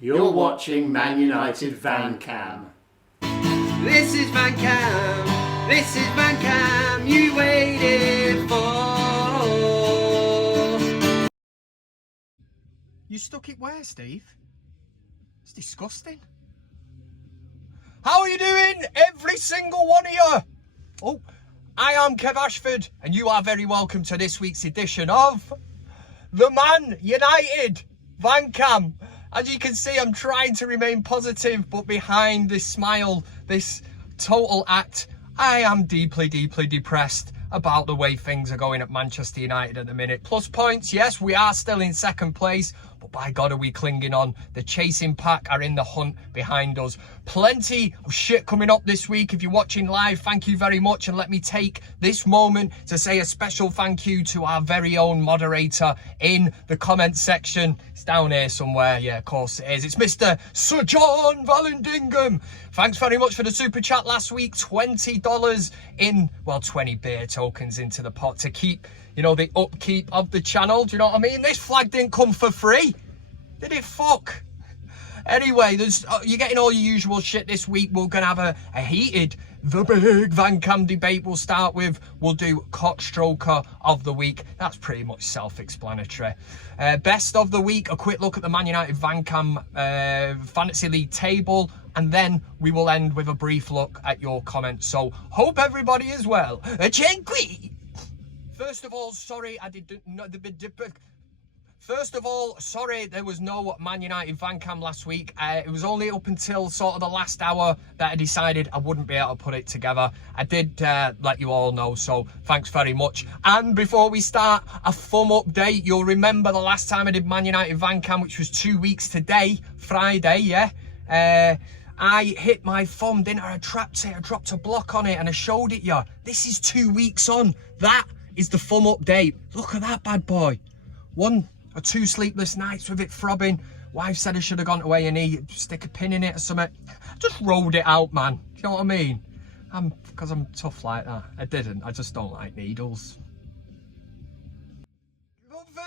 You're watching ManUtd VanCam. This is VanCam, this is VanCam you waited for. You stuck it where, Steve? It's disgusting. How are you doing, every single one of you? Oh, I am Kev Ashford, and you are very welcome to this week's edition of the ManUtd VanCam. As you can see, I'm trying to remain positive, but behind this smile, this total act, I am deeply, deeply depressed about the way things are going at Manchester United at the minute. Plus points, yes, we are still in second place, but by God are we clinging on. The chasing pack are in the hunt behind us. Plenty of shit coming up this week. If you're watching live, thank you very much. And let me take this moment to say a special thank you to our very own moderator in the comments section. It's down here somewhere. Yeah, of course it is. It's Mr. Sir John Vallandigham. Thanks very much for the super chat last week. $20 in, well, 20 beer tokens into the pot to keep, you know, the upkeep of the channel. Do you know what I mean? This flag didn't come for free, did it? Fuck. Anyway, you're getting all your usual shit this week. We're going to have a heated The Big VanCam Debate we'll start with. We'll do CockStroker of the week. That's pretty much self-explanatory. Best of the week, a quick look at the ManUtd VanCam Fantasy League table. And then we will end with a brief look at your comments. So, hope everybody is well. First of all, sorry, sorry there was no ManUtd VanCam last week. It was only up until sort of the last hour that I decided I wouldn't be able to put it together. I did let you all know, so thanks very much. And before we start, a thumb update. You'll remember the last time I did ManUtd VanCam, which was 2 weeks today, Friday, yeah? I hit my thumb, didn't I? I trapped it, I dropped a block on it, and I showed it you. This is 2 weeks on. That is the thumb update. Look at that bad boy. 1 or 2 sleepless nights with it throbbing. Wife said I should have gone to A&E, stick a pin in it or something. Just rolled it out, man. Do you know what I mean? Because I'm tough like that. I didn't. I just don't like needles.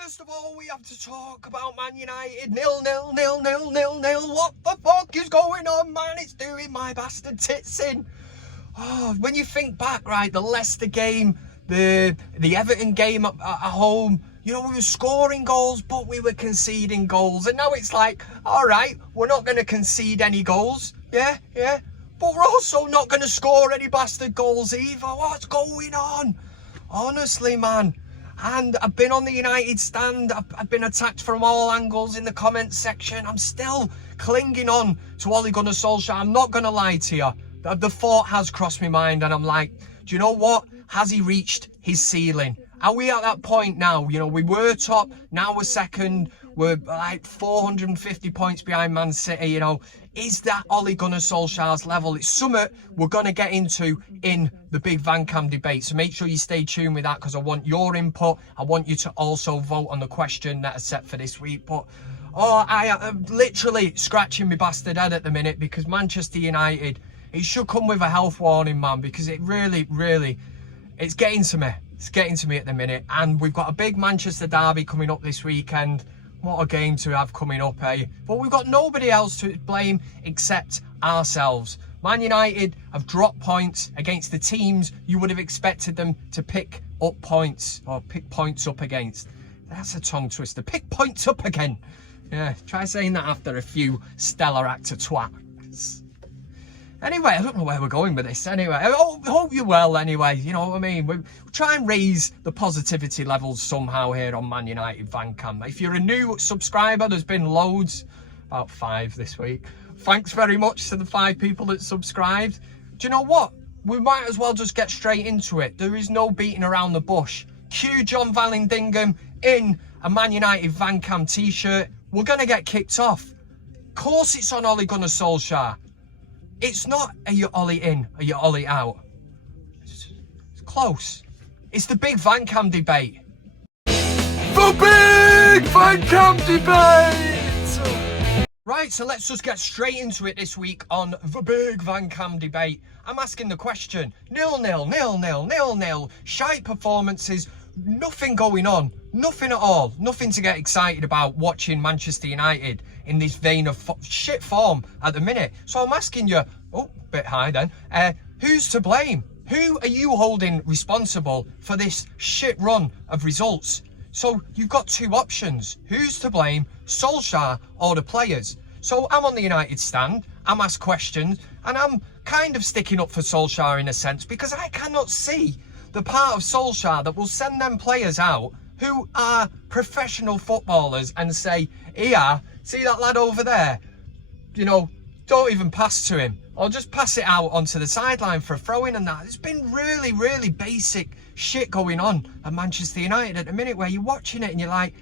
First of all, we have to talk about Man United. 0-0. What the fuck is going on, man? It's doing my bastard tits in. Oh, when you think back, right, the Leicester game, the Everton game at home, you know, we were scoring goals, but we were conceding goals. And now it's like, all right, we're not going to concede any goals. Yeah. But we're also not going to score any bastard goals either. What's going on? Honestly, man. And I've been on the United stand. I've been attacked from all angles in the comments section. I'm still clinging on to Ole Gunnar Solskjaer. I'm not going to lie to you. The thought has crossed my mind, and I'm like, do you know what? Has he reached his ceiling? Are we at that point now? You know, we were top, now we're second. We're like 450 points behind Man City, you know. Is that Ole Gunnar Solskjaer's level? It's something we're going to get into in the Big VanCam debate. So make sure you stay tuned with that, because I want your input. I want you to also vote on the question that I set for this week. But, I am literally scratching my bastard head at the minute, because Manchester United, it should come with a health warning, man, because it really, it's getting to me. It's getting to me at the minute. And we've got a big Manchester derby coming up this weekend. What a game to have coming up, eh? But we've got nobody else to blame except ourselves. Man United have dropped points against the teams you would have expected them to pick up points, or pick points up against. That's a tongue twister. Pick points up again. Yeah, try saying that after a few stellar actor twats. Anyway, I don't know where we're going with this. Anyway, I hope you're well anyway. You know what I mean? We try and raise the positivity levels somehow here on ManUtd VanCam. If you're a new subscriber, there's been loads. About 5 this week. Thanks very much to the 5 people that subscribed. Do you know what? We might as well just get straight into it. There is no beating around the bush. Cue John Vallandigham in a ManUtd VanCam T-shirt. We're going to get kicked off. Of course it's on Ole Gunnar Solskjaer. It's not, are you Ollie in, are you Ollie out? It's close. It's the Big VanCam Debate. The Big VanCam Debate! Right, so let's just get straight into it this week on the Big VanCam Debate. I'm asking the question, 0-0, shite performances, nothing going on, nothing at all, nothing to get excited about watching Manchester United. in this vein of shit form at the minute. So I'm asking you, oh, bit high then, who's to blame? Who are you holding responsible for this shit run of results? So you've got two options. Who's to blame, Solskjaer or the players? So I'm on the United stand, I'm asked questions, and I'm kind of sticking up for Solskjaer in a sense, because I cannot see the part of Solskjaer that will send them players out who are professional footballers and say, here, see that lad over there? You know, don't even pass to him, or just pass it out onto the sideline for a throw-in and that. It's been really, really basic shit going on at Manchester United at the minute, where you're watching it and you're like,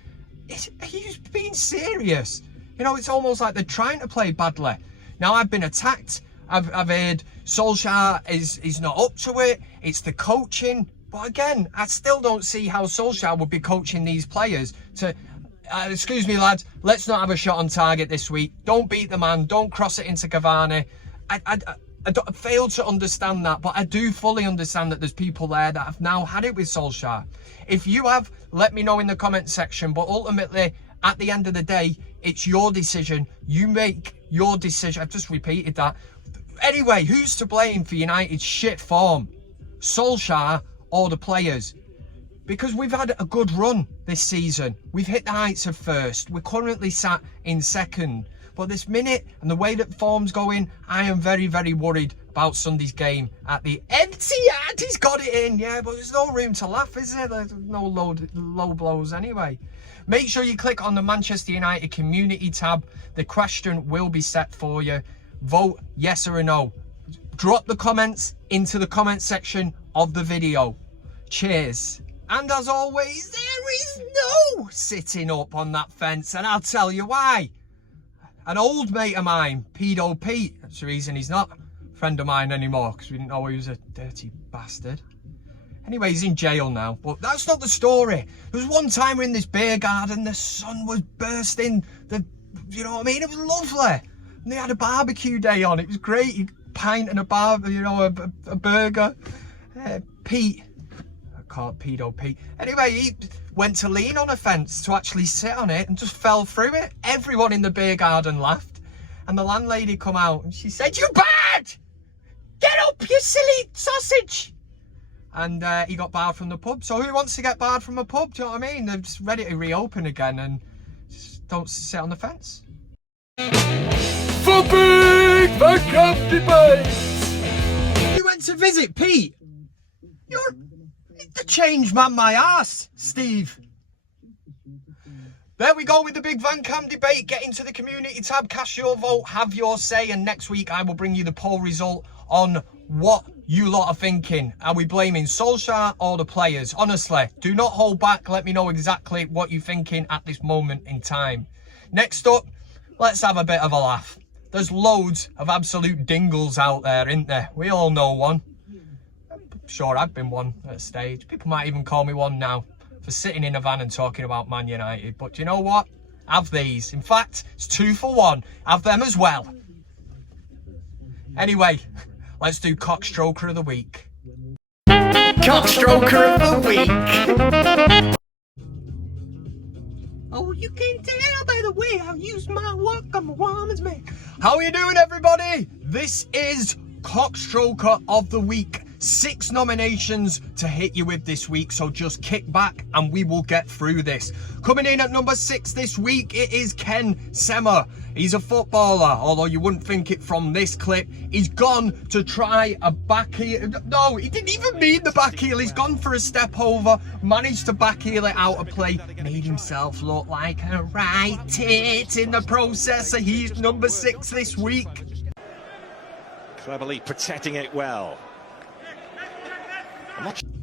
are you being serious? You know, it's almost like they're trying to play badly. Now, I've been attacked. I've heard Solskjaer is not up to it. It's the coaching. But again, I still don't see how Solskjaer would be coaching these players to, excuse me, lads, let's not have a shot on target this week. Don't beat the man. Don't cross it into Cavani. I fail to understand that, but I do fully understand that there's people there that have now had it with Solskjaer. If you have, let me know in the comment section. But ultimately, at the end of the day, it's your decision. You make your decision. I've just repeated that. Anyway, who's to blame for United's shit form? Solskjaer or the players? Because we've had a good run this season. We've hit the heights of first. We're currently sat in second. But this minute and the way that form's going, I am very, very worried about Sunday's game at the Etihad. He's got it in, yeah, but there's no room to laugh, is there? There's no low blows anyway. Make sure you click on the Manchester United community tab. The question will be set for you. Vote yes or no. Drop the comments into the comment section of the video. Cheers. And as always, there is no sitting up on that fence, and I'll tell you why. An old mate of mine, Pedo Pete, that's the reason he's not a friend of mine anymore, because we didn't know he was a dirty bastard. Anyway, he's in jail now, but that's not the story. There was one time we're in this beer garden, the sun was bursting, you know what I mean? It was lovely. And they had a barbecue day on, it was great. A pint and a burger. Pete, I call it Pedo Pete. Anyway, he went to lean on a fence to actually sit on it and just fell through it. Everyone in the beer garden laughed. And the landlady come out and she said, "You bad! Get up, you silly sausage!" And he got barred from the pub. So who wants to get barred from a pub? Do you know what I mean? They're just ready to reopen again and just don't sit on the fence. For BIG VanCam Debate! You went to visit Pete? You're the changed man, my ass, Steve. There we go with the BIG VanCam Debate. Get into the community tab, cast your vote, have your say, and next week I will bring you the poll result on what you lot are thinking. Are we blaming Solskjaer or the players? Honestly, do not hold back. Let me know exactly what you're thinking at this moment in time. Next up, let's have a bit of a laugh. There's loads of absolute dingles out there, isn't there? We all know one. I'm sure I've been one at a stage. People might even call me one now for sitting in a van and talking about Man United. But you know what? Have these. In fact, it's 2 for 1. Have them as well. Anyway, let's do CockStroker of the week. CockStroker of the week! Oh, you can tell by the way I use my work, I'm a woman's man. How are you doing, everybody? This is CockStroker of the week. 6 nominations to hit you with this week, so just kick back and we will get through this. Coming in at number 6 this week, it is Ken Sema. He's a footballer, although you wouldn't think it from this clip. He's gone to try a back heel. No, he didn't even mean the back heel. He's gone for a step over, managed to back heel it out of play, made himself look like a right tit in the process. So he's number 6 this week. Cleverly protecting it well.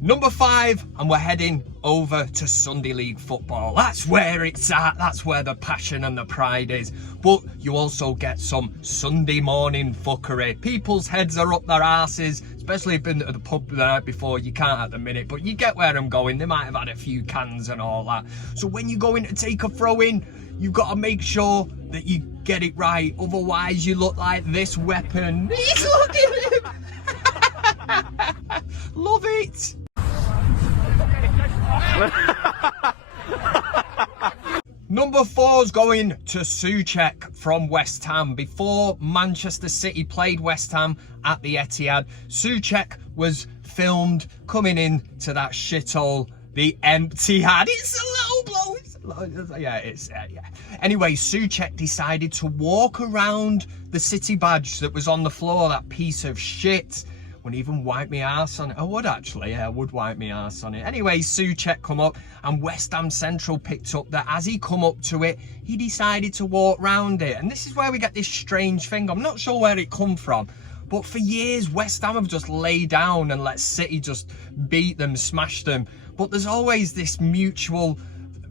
Number 5, and we're heading over to Sunday League football. That's where it's at. That's where the passion and the pride is. But you also get some Sunday morning fuckery. People's heads are up their asses, especially if you've been to the pub the night before. You can't at the minute, but you get where I'm going. They might have had a few cans and all that. So when you go in to take a throw in, you've got to make sure that you get it right. Otherwise, you look like this weapon. He's looking at him. Love it. Number 4's going to Souček from West Ham. Before Manchester City played West Ham at the Etihad, Souček was filmed coming in to that shithole, the Etihad. It's a low blow. Anyway, Souček decided to walk around the City badge that was on the floor, that piece of shit. Wouldn't even wipe me arse on it. I would actually, yeah, I would wipe me arse on it. Anyway, Souček come up and West Ham Central picked up that as he come up to it, he decided to walk round it. And this is where we get this strange thing. I'm not sure where it come from, but for years, West Ham have just laid down and let City just beat them, smash them. But there's always this mutual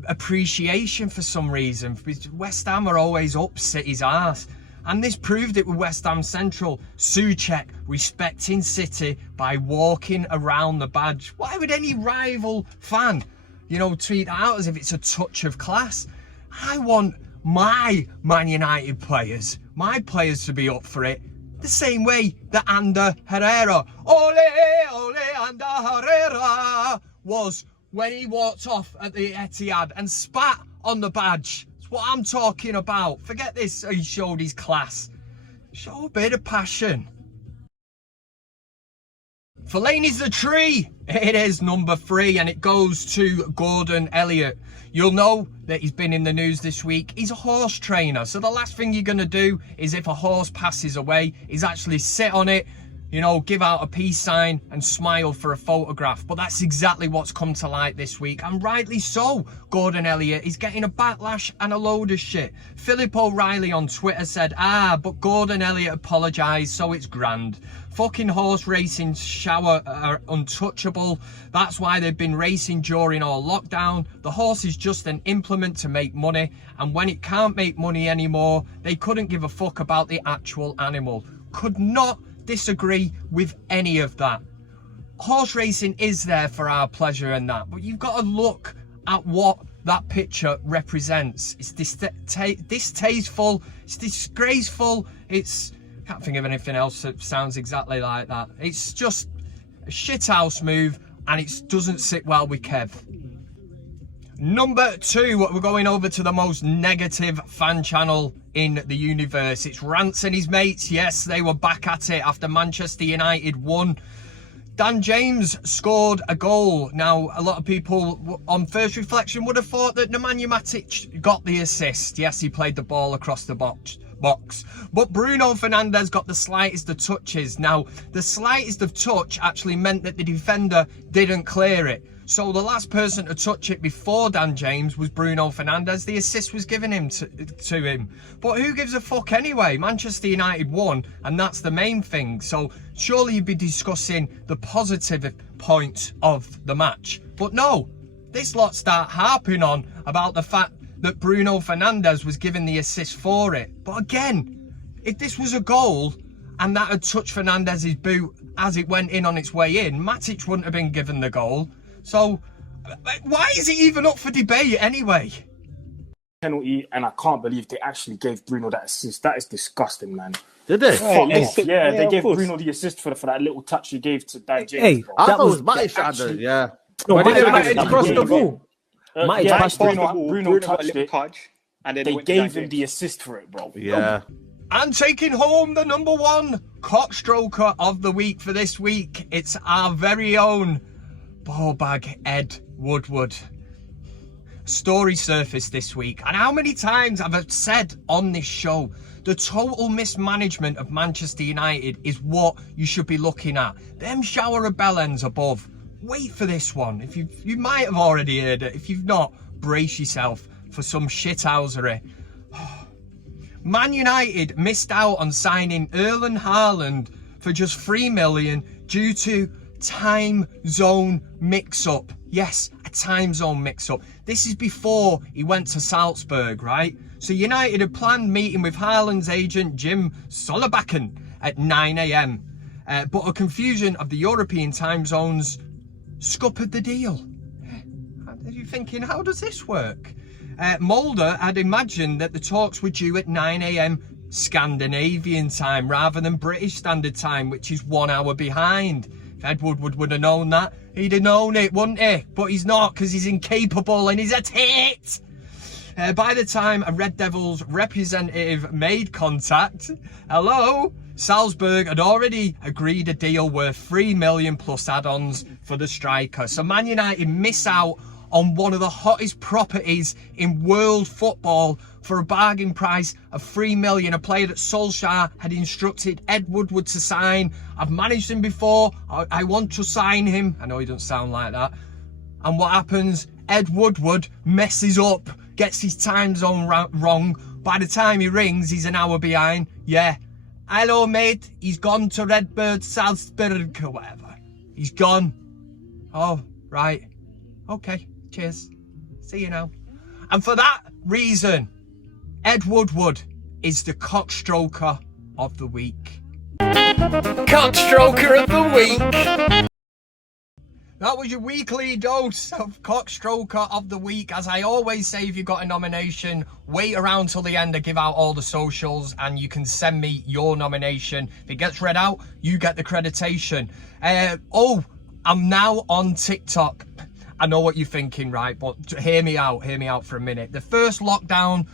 appreciation for some reason. West Ham are always up City's arse. And this proved it with West Ham Central. Souček respecting City by walking around the badge. Why would any rival fan, you know, treat that out as if it's a touch of class? I want my Man United players, my players to be up for it the same way that Ander Herrera, ole, ole, Ander Herrera, was when he walked off at the Etihad and spat on the badge. What I'm talking about. Forget this, he showed his class. Show a bit of passion. Fellaini's the tree. It is number 3 and it goes to Gordon Elliott. You'll know that he's been in the news this week. He's a horse trainer. So the last thing you're going to do is if a horse passes away, is actually sit on it, you know, give out a peace sign and smile for a photograph. But that's exactly what's come to light this week. And rightly so. Gordon Elliott is getting a backlash and a load of shit. Philip O'Reilly on Twitter said, but Gordon Elliott apologised, so it's grand. Fucking horse racing shower are untouchable. That's why they've been racing during all lockdown. The horse is just an implement to make money. And when it can't make money anymore, they couldn't give a fuck about the actual animal. Could not disagree with any of that. Horse racing is there for our pleasure and that, but you've got to look at what that picture represents. It's distasteful, it's disgraceful, it's... can't think of anything else that sounds exactly like that. It's just a shithouse move and it doesn't sit well with Kev. Number 2, we're going over to the most negative fan channel in the universe. It's Rants and his mates. Yes, they were back at it after Manchester United won. Dan James scored a goal. Now, a lot of people on first reflection would have thought that Nemanja Matic got the assist. Yes, he played the ball across the box. But Bruno Fernandes got the slightest of touches. Now, the slightest of touch actually meant that the defender didn't clear it. So the last person to touch it before Dan James was Bruno Fernandes. The assist was given him to him. But who gives a fuck anyway? Manchester United won, and that's the main thing. So surely you'd be discussing the positive points of the match. But no, this lot start harping on about the fact that Bruno Fernandes was given the assist for it. But again, if this was a goal and that had touched Fernandes' boot as it went in on its way in, Matic wouldn't have been given the goal. So, why is it even up for debate anyway? Penalty, and I can't believe they actually gave Bruno that assist. That is disgusting, man. Did they? They gave Bruno the assist for that little touch he gave to Dan James. Hey, I thought it was Matic. Yeah. No, Matic crossed the ball. Bruno touched it, and then they gave him the assist for it, bro. Yeah. And taking home the number 1 CockStroker of the week for this week, it's our very own ballbag Ed Woodward. Story surfaced this week, and how many times have I said on this show, the total mismanagement of Manchester United is what you should be looking at. Them shower of bellends above. Wait for this one. If you might have already heard it. If you've not, brace yourself for some shithousery. Man United missed out on signing Erling Haaland for just $3 million due to time zone mix-up. Yes, a time zone mix-up. This is before he went to Salzburg, right? So United had planned meeting with Haaland's agent Jim Solskjaer at 9 AM. But a confusion of the European time zones scuppered the deal. Are you thinking, how does this work? Mulder had imagined that the talks were due at 9 AM Scandinavian time rather than British Standard Time, which is 1 hour behind. If Ed Woodward would have known that, he'd have known it, wouldn't he? But he's not, because he's incapable and he's a tit. By the time a Red Devils representative made contact, hello, Salzburg had already agreed a deal worth $3 million plus add-ons for the striker. So Man United miss out on one of the hottest properties in world football for a bargain price of $3 million, a player that Solskjaer had instructed Ed Woodward to sign. I've managed him before, I want to sign him. I know he doesn't sound like that. And what happens? Ed Woodward messes up, gets his time zone wrong. By the time he rings, he's an hour behind. Yeah. Hello, mate. He's gone to Redbird Salzburg or whatever. He's gone. Oh, right. Okay. Cheers. See you now. And for that reason, Ed Woodward is the CockStroker of the week. CockStroker of the week. That was your weekly dose of CockStroker of the week. As I always say, if you've got a nomination, wait around till the end to give out all the socials and you can send me your nomination. If it gets read out, you get the creditation. I'm now on TikTok. I know what you're thinking, right? But hear me out for a minute. The first lockdown,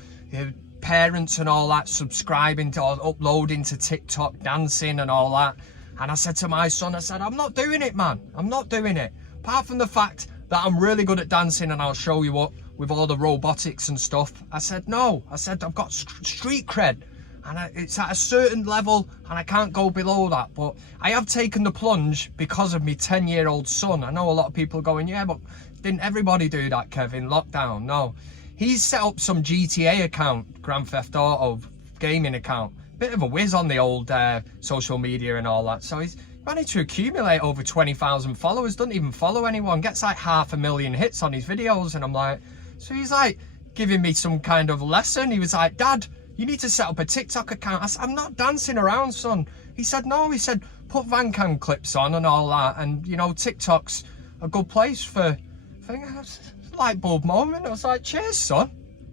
parents and all that subscribing to or uploading to TikTok, dancing and all that. And I said to my son, I said, I'm not doing it, man. I'm not doing it. Apart from the fact that I'm really good at dancing and I'll show you up with all the robotics and stuff. I said, no. I said, I've got street cred. And it's at a certain level and I can't go below that. But I have taken the plunge because of my 10-year-old son. I know a lot of people are going, yeah, but didn't everybody do that, Kevin? Lockdown? No. He's set up some GTA account, Grand Theft Auto gaming account. Bit of a whiz on the old social media and all that. So he's managed to accumulate over 20,000 followers. Doesn't even follow anyone. Gets like 500,000 hits on his videos. And I'm like, so he's like giving me some kind of lesson. He was like, Dad, you need to set up a TikTok account. I said, I'm not dancing around, son. He said, no. He said, put VanCam clips on and all that. And, you know, TikTok's a good place for, I think it's a light bulb moment. I was like, cheers, son.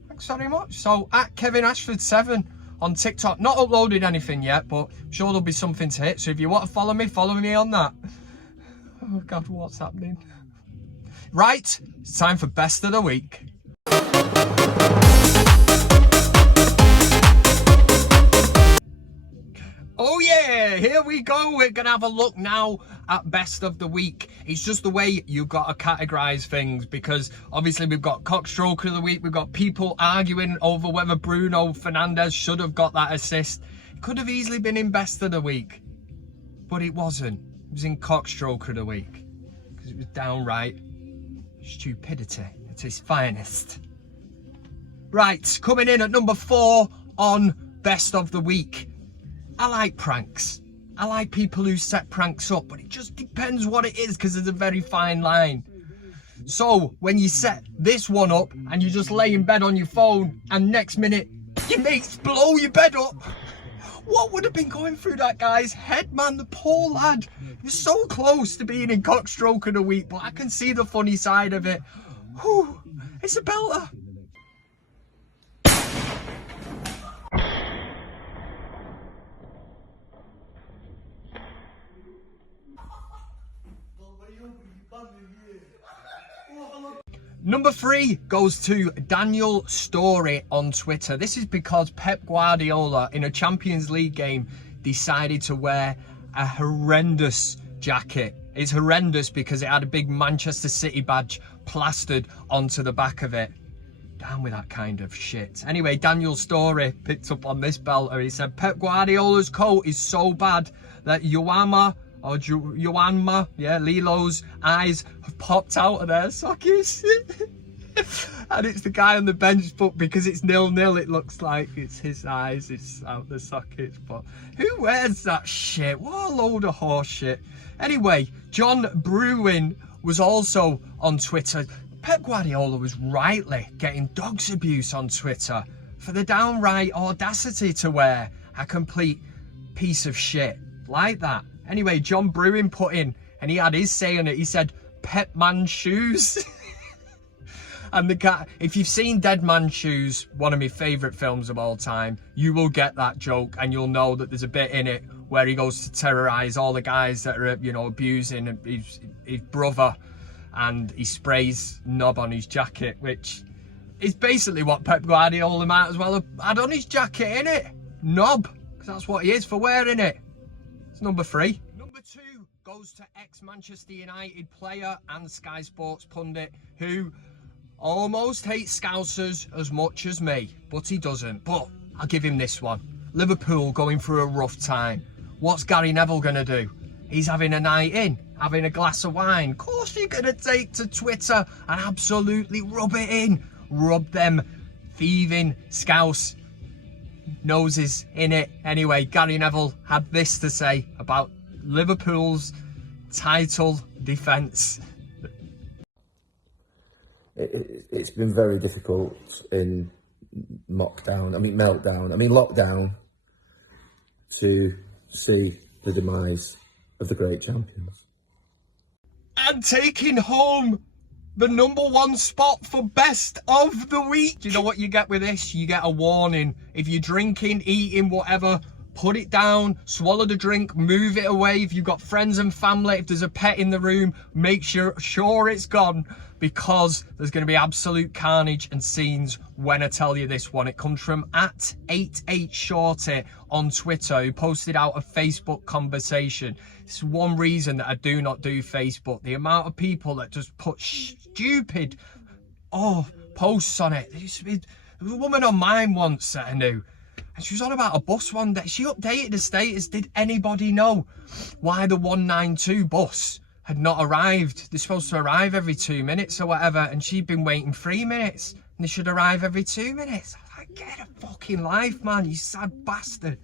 Thanks very much. So, at Kevin Ashford 7 on TikTok. Not uploaded anything yet, but I'm sure there'll be something to hit. So if you want to follow me on that. Oh, God, what's happening? Right, it's time for Best of the Week. Oh yeah, here we go. We're gonna have a look now at Best of the Week. It's just the way you've got to categorize things, because obviously we've got CockStroker of the Week, we've got people arguing over whether Bruno Fernandes should have got that assist. It could have easily been in Best of the Week, but it wasn't. It was in CockStroker of the Week, because it was downright stupidity at its finest. Right, coming in at number 4 on Best of the Week. I like pranks. I like people who set pranks up, but it just depends what it is, because there's a very fine line. So when you set this one up and you just lay in bed on your phone and next minute your mates blow your bed up, what would have been going through that guy's head, man? The poor lad. He was so close to being in CockStroker of the Week, but I can see the funny side of it. Whew, it's a belter. Number 3 goes to Daniel Story on Twitter. This is because Pep Guardiola in a Champions League game decided to wear a horrendous jacket. It's horrendous because it had a big Manchester City badge plastered onto the back of it. Down with that kind of shit. Anyway, Daniel Story picked up on this belter. He said, Pep Guardiola's coat is so bad that Joanma, Lilo's eyes have popped out of their sockets. And it's the guy on the bench, but because it's 0-0, it looks like it's his eyes, it's out the sockets. But who wears that shit? What a load of horse shit. Anyway, John Bruin was also on Twitter. Pep Guardiola was rightly getting dogs abuse on Twitter for the downright audacity to wear a complete piece of shit like that. Anyway, John Bruin put in, and he had his say on it. He said, Pep Man Shoes. And the guy, if you've seen Dead Man Shoes, one of my favourite films of all time, you will get that joke, and you'll know that there's a bit in it where he goes to terrorise all the guys that are, you know, abusing his brother, and he sprays knob on his jacket, which It's basically what Pep Guardiola might as well have had on his jacket, innit? Knob, because that's what he is for wearing it. It's number 3. Number 2 goes to ex-Manchester United player and Sky Sports pundit who almost hates Scousers as much as me, but he doesn't. But I'll give him this one. Liverpool going through a rough time. What's Gary Neville going to do? He's having a night in, having a glass of wine. Of course you're going to take to Twitter and absolutely rub it in. Rub them thieving Scouse noses in it. Anyway, Gary Neville had this to say about Liverpool's title defence. It's been very difficult in lockdown, to see the demise of the great champions. And taking home the number 1 spot for best of the week. Do you know what you get with this? You get a warning. If you're drinking, eating, whatever, put it down, swallow the drink, move it away. If you've got friends and family, if there's a pet in the room, make sure it's gone, because there's going to be absolute carnage and scenes when I tell you this one. It comes from @88shorty on Twitter, who posted out a Facebook conversation. It's one reason that I do not do Facebook. The amount of people that just put stupid posts on it. There was a woman on mine once that I knew, and she was on about a bus one day. She updated the status. Did anybody know why the 192 bus had not arrived? They're supposed to arrive every 2 minutes or whatever, and she'd been waiting 3 minutes, and they should arrive every 2 minutes. I was like, get a fucking life, man, you sad bastard.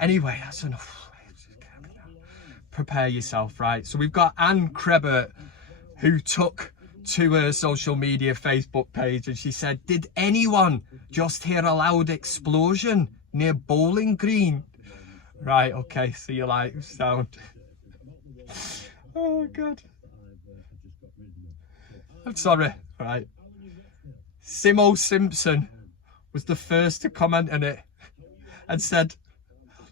Anyway, that's enough. Prepare yourself, right? So we've got Anne Krebert, who took to her social media Facebook page, and she said, did anyone just hear a loud explosion near Bowling Green? Right, okay, so you like sound. Oh god, I'm sorry. Right, Simo Simpson was the first to comment on it and said,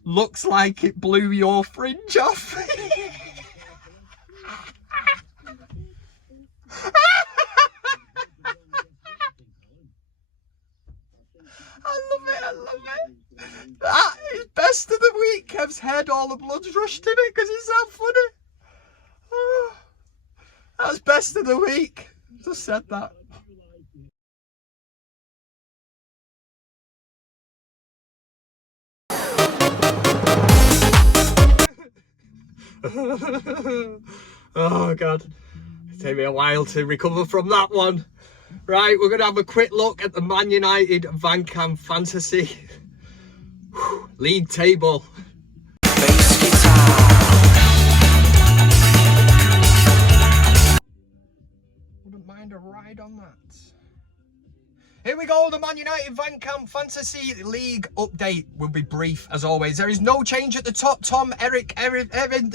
looks like it blew your fringe off. I love it. That is best of the week. Kev's head, all the blood's rushed in it because it's that funny. Oh, that's best of the week. Just said that. Oh god, it'll take me a while to recover from that one. Right, we're going to have a quick look at the ManUtd VanCam Fantasy League table. Wouldn't mind a ride on that. Here we go, the ManUtd VanCam Fantasy League update will be brief as always. There is no change at the top. Tom, Eric, Eriksen,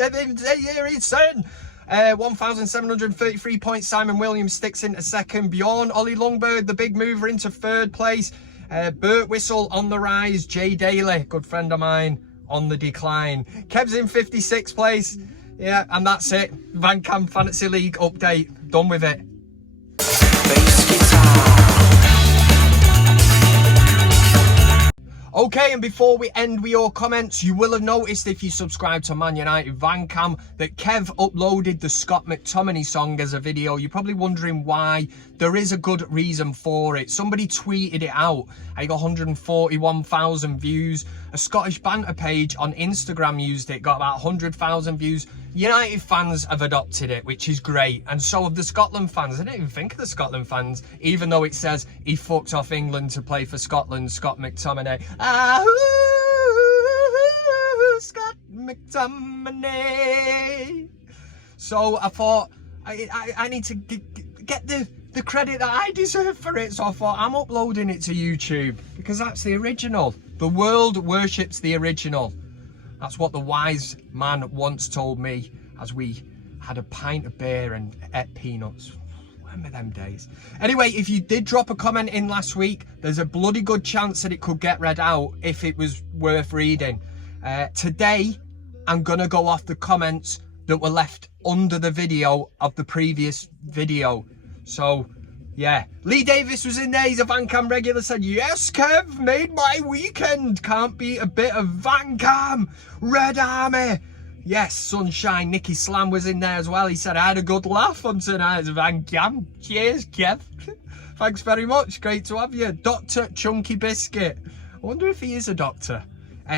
1,733 points. Simon Williams sticks into second. Bjorn, Ollie Lundberg, the big mover, into third place. Bert Whistle on the rise. Jay Daly, good friend of mine, on the decline. Kev's in 56th place. Yeah, and that's it. VanCam Fantasy League update. Done with it. Okay, and before we end with your comments, you will have noticed if you subscribe to ManUtd VanCam that Kev uploaded the Scott McTominay song as a video. You're probably wondering why. There is a good reason for it. Somebody tweeted it out. I got 141,000 views. A Scottish banter page on Instagram used it, got about 100,000 views. United fans have adopted it, which is great, and so have the Scotland fans. I didn't even think of the Scotland fans, even though it says he fucked off England to play for Scotland, Scott McTominay. Scott McTominay. So I thought I need to get the credit that I deserve for it, so I thought I'm uploading it to YouTube because that's the original. The world worships the original. That's what the wise man once told me as we had a pint of beer and ate peanuts. Remember them days. Anyway, if you did drop a comment in last week, there's a bloody good chance that it could get read out if it was worth reading. Today, I'm gonna go off the comments that were left under the video of the previous video. So Yeah. Lee Davis was in there. He's a VanCam regular. Said, yes, Kev, made my weekend. Can't beat a bit of VanCam. Red Army. Yes, Sunshine. Nicky Slam was in there as well. He said, I had a good laugh on tonight's VanCam. Cheers, Kev. Thanks very much. Great to have you. Dr. Chunky Biscuit. I wonder if he is a doctor.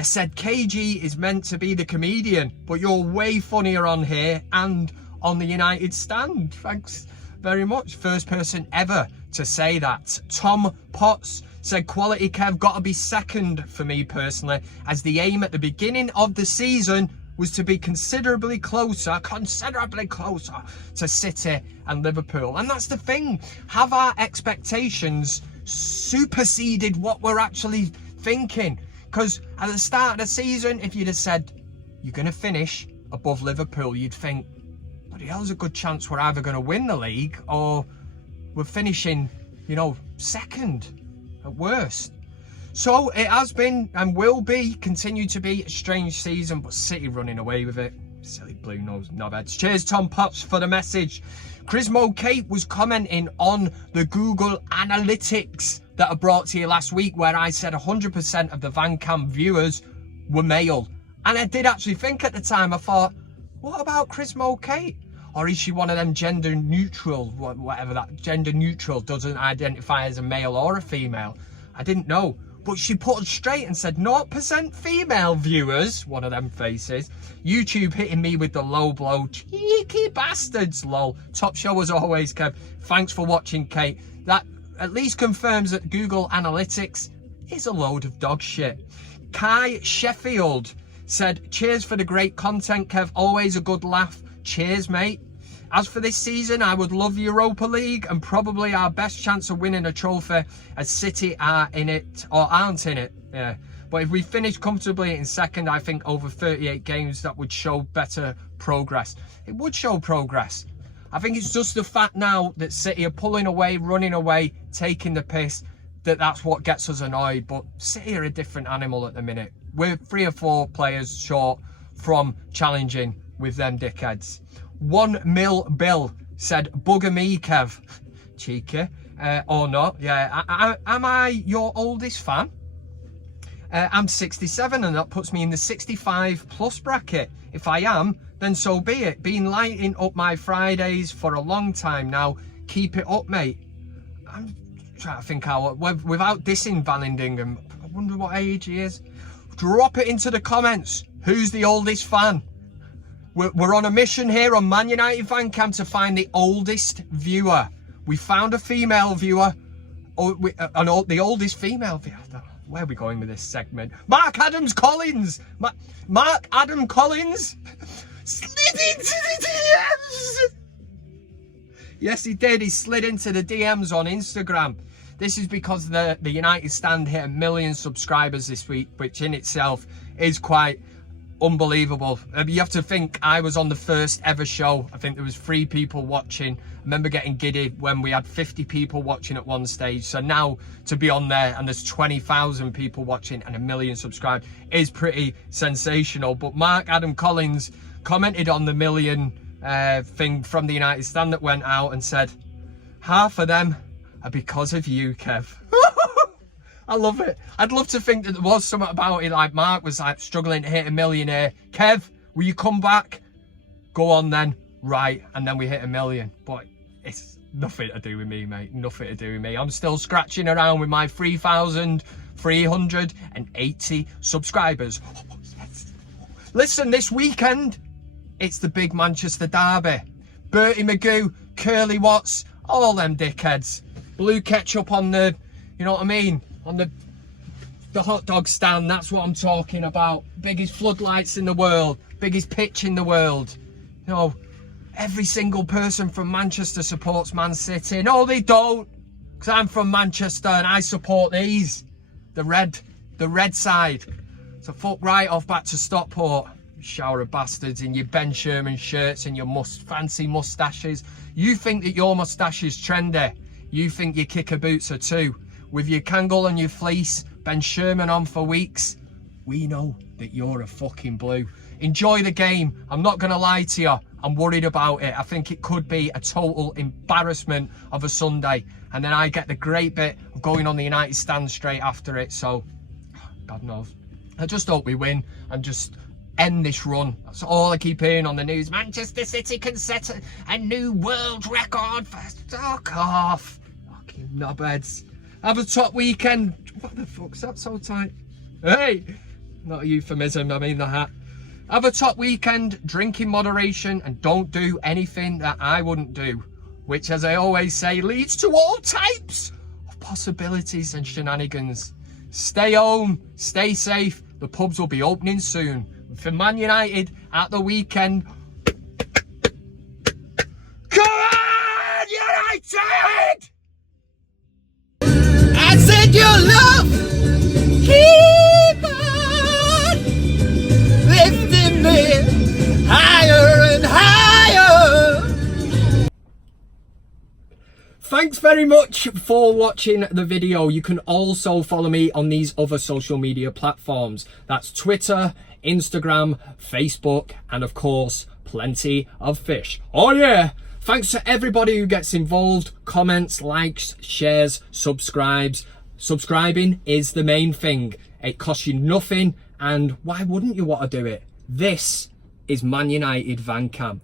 Said, KG is meant to be the comedian, but you're way funnier on here and on the United stand. Thanks very much. First person ever to say that. Tom Potts said, quality Kev gotta be second for me personally, as the aim at the beginning of the season was to be considerably closer to City and Liverpool. And that's the thing. Have our expectations superseded what we're actually thinking? Because at the start of the season, if you'd have said, you're going to finish above Liverpool, you'd think, bloody hell, there's a good chance we're either going to win the league or we're finishing, you know, second at worst. So it has been and will be, continue to be a strange season, but City running away with it. Silly blue nose knobheads. Cheers, Tom Potts, for the message. Chrismo Kate was commenting on the Google Analytics that I brought to you last week, where I said 100% of the VanCam viewers were male. And I did actually think at the time, I thought, what about Chrismo Kate? Or is she one of them gender neutral, whatever that, gender neutral, doesn't identify as a male or a female? I didn't know. But she put it straight and said 0% female viewers, one of them faces. YouTube hitting me with the low blow. Cheeky bastards, lol. Top show as always, Kev. Thanks for watching, Kate. That at least confirms that Google Analytics is a load of dog shit. Kai Sheffield said, cheers for the great content, Kev. Always a good laugh. Cheers, mate. As for this season, I would love Europa League and probably our best chance of winning a trophy, as City are in it or aren't in it. Yeah. But if we finish comfortably in second, I think over 38 games, that would show better progress. It would show progress. I think it's just the fact now that City are pulling away, running away, taking the piss, that's what gets us annoyed. But City are a different animal at the minute. We're 3 or 4 players short from challenging with them dickheads. 1 mil Bill said, bugger me, Kev. Cheeky. Or not. Yeah. Am I your oldest fan? I'm 67 and that puts me in the 65 plus bracket. If I am, then so be it. Been lighting up my Fridays for a long time now. Keep it up, mate. I'm trying to think how, without dissing Vallandigham, I wonder what age he is. Drop it into the comments. Who's the oldest fan? We're on a mission here on ManUtd VanCam to find the oldest viewer. We found a female viewer. The oldest female viewer. Where are we going with this segment? Mark Adams Collins. Mark Adam Collins slid into the DMs. Yes, he did. He slid into the DMs on Instagram. This is because the United stand hit 1 million subscribers this week, which in itself is quite unbelievable. You have to think, I was on the first ever show. I think there was 3 people watching. I remember getting giddy when we had 50 people watching at one stage. So now to be on there and there's 20,000 people watching and 1 million subscribed is pretty sensational. But Mark Adam Collins commented on the 1 million thing from the United stand that went out and said, half of them are because of you, Kev. I love it. I'd love to think that there was something about it, like Mark was like struggling to hit 1 million here. Kev, will you come back? Go on then. Right. And then we hit 1 million. But it's nothing to do with me, mate. Nothing to do with me. I'm still scratching around with my 3,380 subscribers. Listen, this weekend, it's the big Manchester derby. Bertie Magoo, Curly Watts, all them dickheads. Blue ketchup on the, you know what I mean? On the hot dog stand, that's what I'm talking about. Biggest floodlights in the world, biggest pitch in the world. You know, every single person from Manchester supports Man City. No, they don't, because I'm from Manchester and I support these, the red side. So fuck right off back to Stockport, shower of bastards in your Ben Sherman shirts and your fancy moustaches. You think that your moustache is trendy. You think your kicker boots are too. With your Kangol and your fleece, Ben Sherman on for weeks. we know that you're a fucking blue. Enjoy the game. I'm not going to lie to you. I'm worried about it. I think it could be a total embarrassment of a Sunday. And then I get the great bit of going on the United stand straight after it. So, God knows. I just hope we win and just end this run. That's all I keep hearing on the news. Manchester City can set a new world record. Fuck off. Fucking knobheads. Have a top weekend. What the fuck's that so tight? Hey, not a euphemism, I mean the hat. Have a top weekend, drink in moderation, and don't do anything that I wouldn't do, which, as I always say, leads to all types of possibilities and shenanigans. Stay home, stay safe. The pubs will be opening soon. For Man United at the weekend. Come on, United! I said your love, keep on lifting me higher and higher. Thanks very much for watching the video. You can also follow me on these other social media platforms. That's Twitter, Instagram, Facebook, and of course, plenty of fish. Oh yeah! Thanks to everybody who gets involved, comments, likes, shares, subscribes. Subscribing is the main thing. It costs you nothing, and why wouldn't you want to do it? This is Man United VanCam.